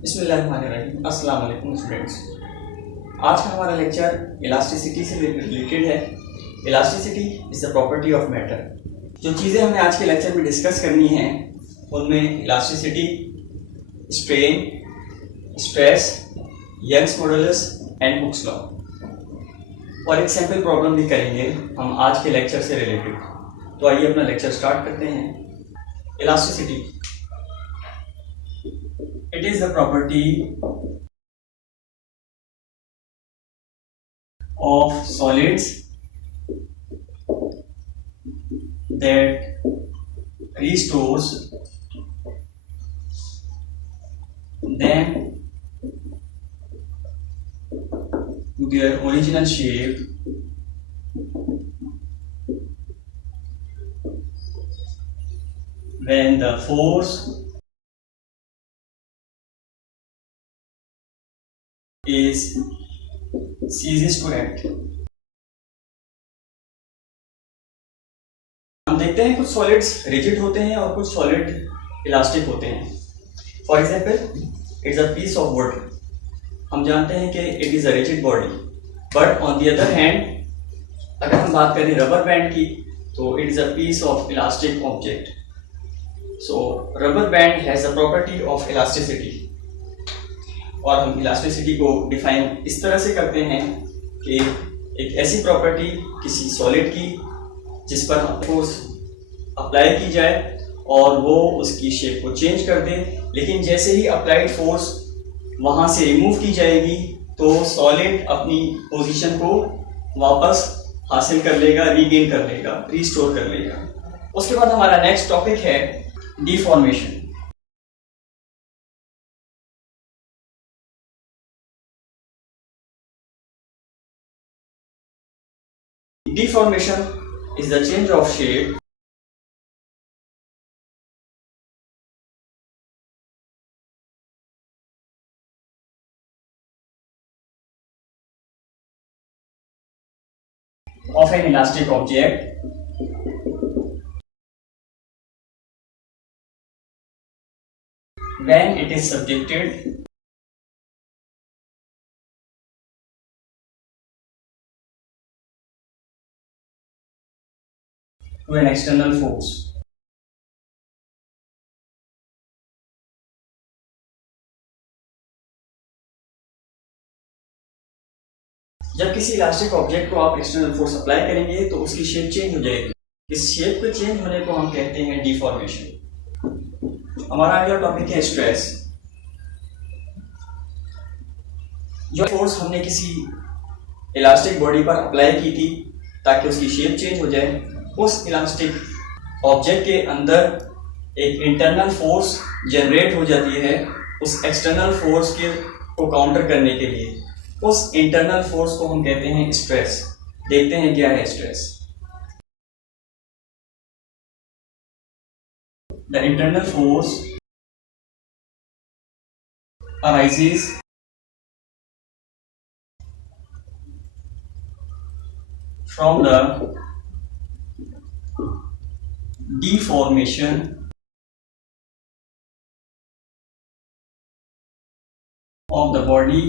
बिस्मिल्लाहिर्रहमानिर्रहीम। अस्सलाम वालेकुम स्टूडेंट्स। आज का हमारा लेक्चर इलास्टिसिटी से रिलेटेड है। Elasticity is the property of matter. जो चीज़ें हमें आज के लेक्चर में डिस्कस करनी हैं उनमें elasticity, strain, stress, Young's modulus and Hooke's law और एक सैम्पल प्रॉब्लम भी करेंगे हम आज के लेक्चर से रिलेटेड। तो आइए अपना लेक्चर स्टार्ट करते हैं। Elasticity, it is the property of solids that restores them to their original shape when the force is ceases to act। हम देखते हैं कुछ सॉलिड्स रिजिड होते हैं और कुछ सॉलिड इलास्टिक होते हैं। For example, it's a piece of wood. हम जानते हैं कि it is a rigid body, but on the other hand अगर हम बात करें रबर बैंड की तो it is a piece of elastic object. So rubber band has a property of elasticity और हम इलास्टिसिटी को डिफाइन इस तरह से करते हैं कि एक ऐसी प्रॉपर्टी किसी सॉलिड की जिस पर फोर्स अप्लाई की जाए और वो उसकी शेप को चेंज कर दे, लेकिन जैसे ही अप्लाइड फोर्स वहाँ से रिमूव की जाएगी तो सॉलिड अपनी पोजीशन को वापस हासिल कर लेगा, रीगेन कर लेगा, रिस्टोर कर लेगा। उसके बाद हमारा नेक्स्ट टॉपिक है deformation. Deformation is the change of shape of an elastic object when it is subjected to an external force। जब किसी इलास्टिक ऑब्जेक्ट को आप एक्सटर्नल फोर्स अप्लाई करेंगे तो उसकी शेप चेंज हो जाएगी। इस शेप के चेंज होने को हम कहते हैं डिफॉर्मेशन। हमारा अगला टॉपिक है स्ट्रेस। जो फोर्स हमने किसी इलास्टिक बॉडी पर अप्लाई की थी ताकि उसकी शेप चेंज हो जाए, उस इलास्टिक ऑब्जेक्ट के अंदर एक इंटरनल फोर्स जनरेट हो जाती है उस एक्सटर्नल फोर्स के को काउंटर करने के लिए। उस इंटरनल फोर्स को हम कहते हैं स्ट्रेस। देखते हैं क्या है stress. The internal force arises from the deformation of the body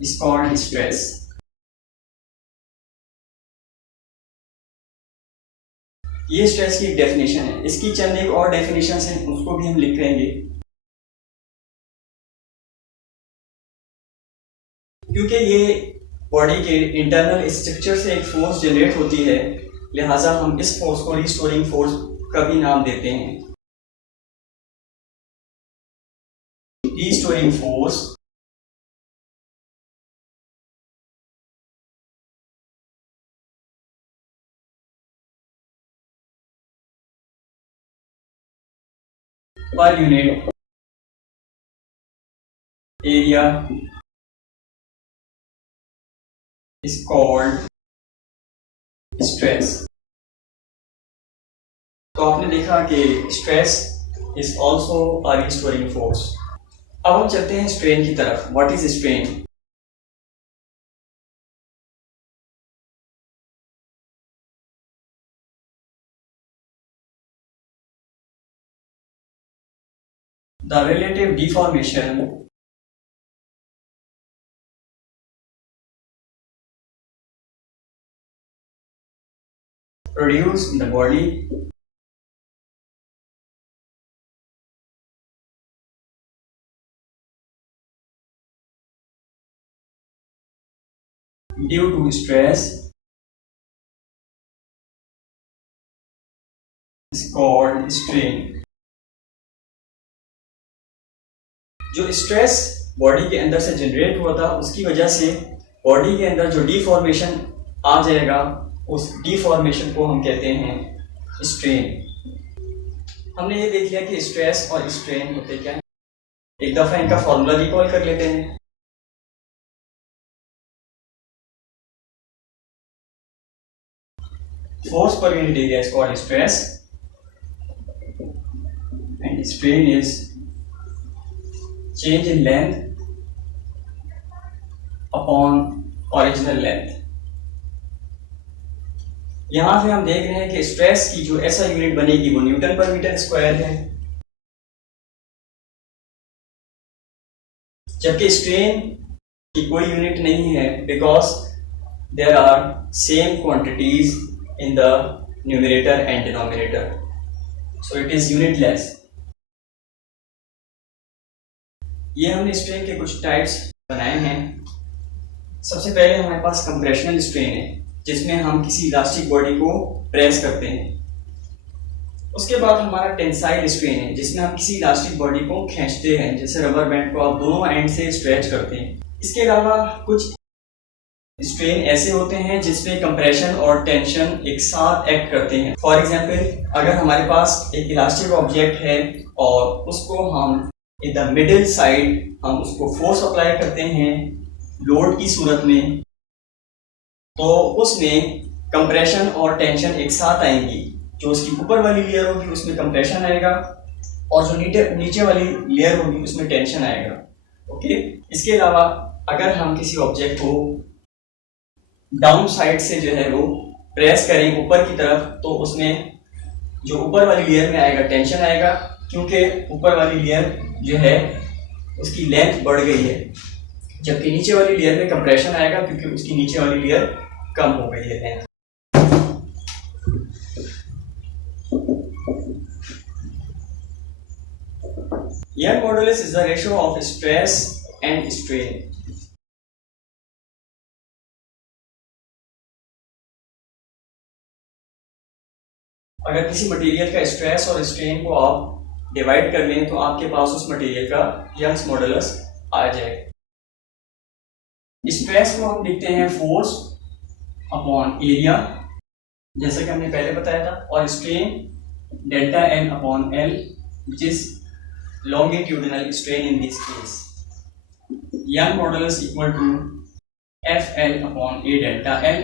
is called stress। ये स्ट्रेस की एक डेफिनेशन है। इसकी चंद एक और डेफिनेशन है, उसको भी हम लिख लेंगे। क्योंकि ये बॉडी के इंटरनल स्ट्रक्चर से एक फोर्स जनरेट होती है, लिहाजा हम इस फोर्स को रिस्टोरिंग फोर्स का भी नाम देते हैं। Restoring force per unit area is called stress। तो आपने देखा कि stress is also a restoring force. अब हम चलते हैं स्ट्रेन की तरफ। What is strain? The relative deformation produced in the body due to stress is called strain. जो स्ट्रेस बॉडी के अंदर से जनरेट हुआ था उसकी वजह से बॉडी के अंदर जो डिफॉर्मेशन आ जाएगा उस डिफॉर्मेशन को हम कहते हैं स्ट्रेन। हमने ये देख लिया कि स्ट्रेस और स्ट्रेन होते क्या है। एक दफा इनका फॉर्मूला रिकॉल कर लेते हैं। Force per unit area is called stress and strain is change in length upon original length। यहां से हम देख रहे हैं कि स्ट्रेस की जो ऐसा यूनिट बनेगी वो न्यूटन पर मीटर स्क्वायर है, जबकि स्ट्रेन की कोई यूनिट नहीं है because there are same quantities in the numerator and denominator, so it is unitless। ये हमने स्ट्रेन के कुछ टाइप्स बनाए हैं। सबसे पहले हमारे पास कंप्रेशनल स्ट्रेन है जिसमें हम किसी इलास्टिक बॉडी को प्रेस करते हैं। उसके बाद हमारा टेंसाइल स्ट्रेन है जिसमें हम किसी इलास्टिक बॉडी को खींचते हैं, जैसे रबर बैंड को आप दोनों एंड से स्ट्रेच करते हैं। इसके अलावा कुछ स्ट्रेन ऐसे होते हैं जिसमें कंप्रेशन और टेंशन एक साथ एक्ट करते हैं। फॉर एग्जांपल, अगर हमारे पास एक इलास्टिक ऑब्जेक्ट है और उसको हम इन द मिडिल साइड हम उसको फोर्स अप्लाई करते हैं लोड की सूरत में, तो उसमें कंप्रेशन और टेंशन एक साथ आएंगी। जो उसकी ऊपर वाली लेयर होगी उसमें कंप्रेशन आएगा और जो नीचे वाली लेयर होगी उसमें टेंशन आएगा। ओके। इसके अलावा अगर हम किसी ऑब्जेक्ट को डाउन साइड से जो है वो प्रेस करें ऊपर की तरफ, तो उसमें जो ऊपर वाली लेयर में आएगा टेंशन आएगा, क्योंकि ऊपर वाली लेयर जो है उसकी लेंथ बढ़ गई है, जबकि नीचे वाली लेयर में कंप्रेशन आएगा क्योंकि उसकी नीचे वाली लेयर कम हो गई है length. Young modulus is the ratio of stress and strain। अगर किसी मटेरियल का स्ट्रेस और स्ट्रेन को आप डिवाइड कर लें तो आपके पास उस मटेरियल का यंग्स मॉडुलस आ जाएगा। स्ट्रेस को हम लिखते हैं फोर्स अपॉन एरिया, जैसा कि हमने पहले बताया था, और strain delta N upon L which is longitudinal strain in this case। Young modulus equal to FL upon A delta L।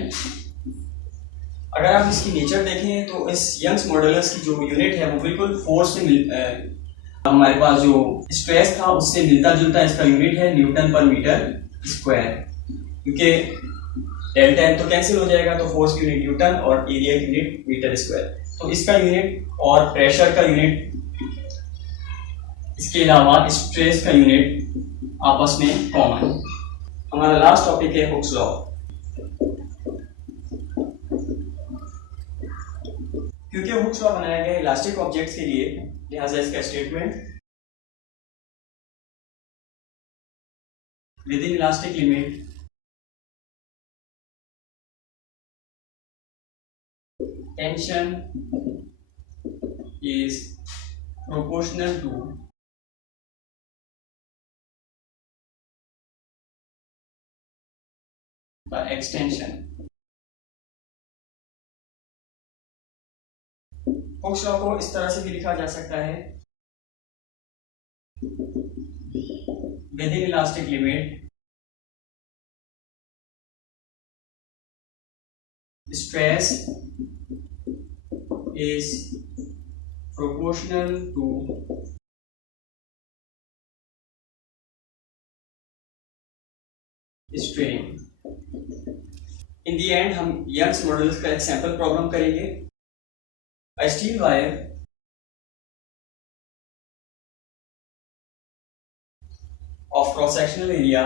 अगर आप इसकी नेचर देखें तो इस यंग्स मॉडुलस की जो यूनिट है वो बिल्कुल फोर्स से हमारे पास जो स्ट्रेस था उससे मिलता जुलता इसका यूनिट है न्यूटन पर मीटर स्क्वायर, क्योंकि डेल्टा एन तो कैंसिल हो जाएगा तो फोर्स की यूनिट न्यूटन और एरिया की यूनिट मीटर स्क्वायर, तो इसका यूनिट और प्रेशर का यूनिट, इसके अलावा स्ट्रेस का यूनिट आपस में कॉमन। हमारा लास्ट टॉपिक है हुक्स लॉ। क्योंकि हुक्स लॉ बनाया गया है इलास्टिक ऑब्जेक्ट्स के लिए, लिहाजा इसका statement with in elastic limit tension is proportional to the extension। Hooke's law को इस तरह से भी लिखा जा सकता है with in elastic limit stress is proportional to strain। In the and हम यंग्स मॉडुलस का एक सैंपल प्रॉब्लम करेंगे। A steel wire of cross sectional area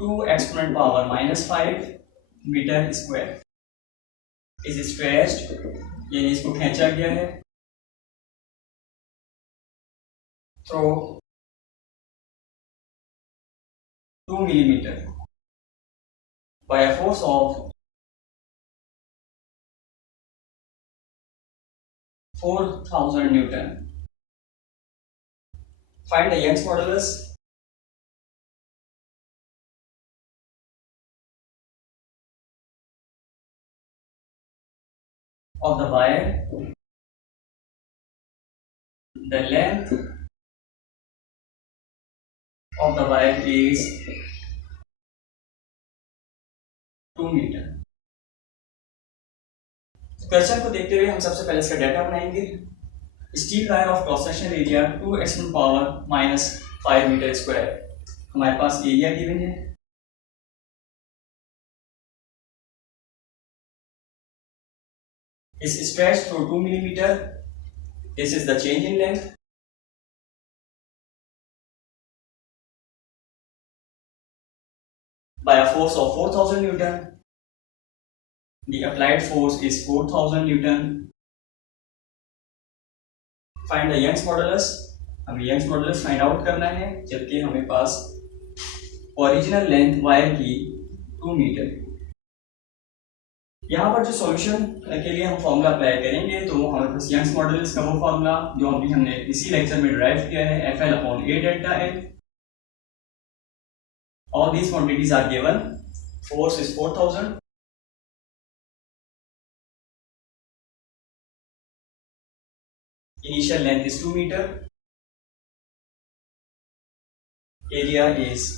to exponent power -5 metre square is stretched, यानी इसको खींचा गया है through 2 millimetre by a force of 4000 Newton. Find the Young's modulus of the wire. The length of the wire is 2 metre. Question को देखते हुए हम सबसे पहले इसका डाटा बनाएंगे। Steel wire of cross sectional area 2 exponent power -5 metre square. हमारे पास एरिया गिवन है, is stretched through 2 millimeter. This is the change in length. By a force of 4000 Newton. The applied force is 4000 Newton. Find the Young's modulus. हमें Young's modulus find out करना है, जबकि हमें पास original length wire की 2 metre. यहाँ पर जो solution के लिए हम फॉर्मूला अप्लाई करेंगे तो हमारे पास यंग्स मॉडुलस का वो फॉर्मूला जो अभी हमने इसी लेक्चर में डिराइव किया है, FL/A delta L। All these quantities are given. Force is 4000. Initial length is 2 meter. Area is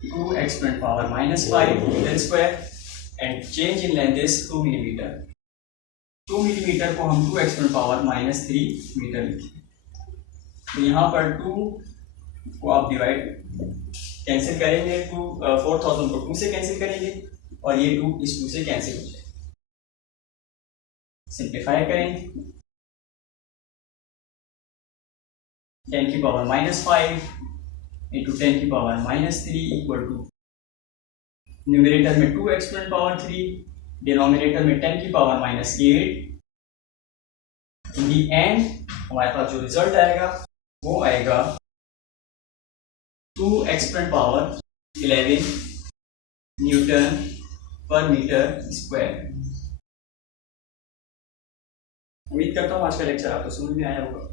2 exponent power -5 meter square. And change in length is 2 millimeter. 2 millimeter को हम 2 एक्सपोनेंट पावर -3 मीटर लिखें। तो यहाँ पर 2 को आप डिवाइड कैंसिल करेंगे, 4000 को 2 से कैंसिल करेंगे और ये 2 इस 2 से कैंसिल हो जाए। सिंप्लीफाई करें, 10 की पावर -5 इंटू 10 की पावर -3 इक्वल टू न्यूमरेटर में 2 एक्सपोनेंट पावर 3, डिनोमिनेटर में 10 की पावर -8। इन दी एंड हमारे पास जो रिजल्ट आएगा वो आएगा 2 एक्सपोनेंट पावर 11 न्यूटन पर मीटर स्क्वायर। उम्मीद करता हूँ आज का लेक्चर आपको समझ में आया होगा।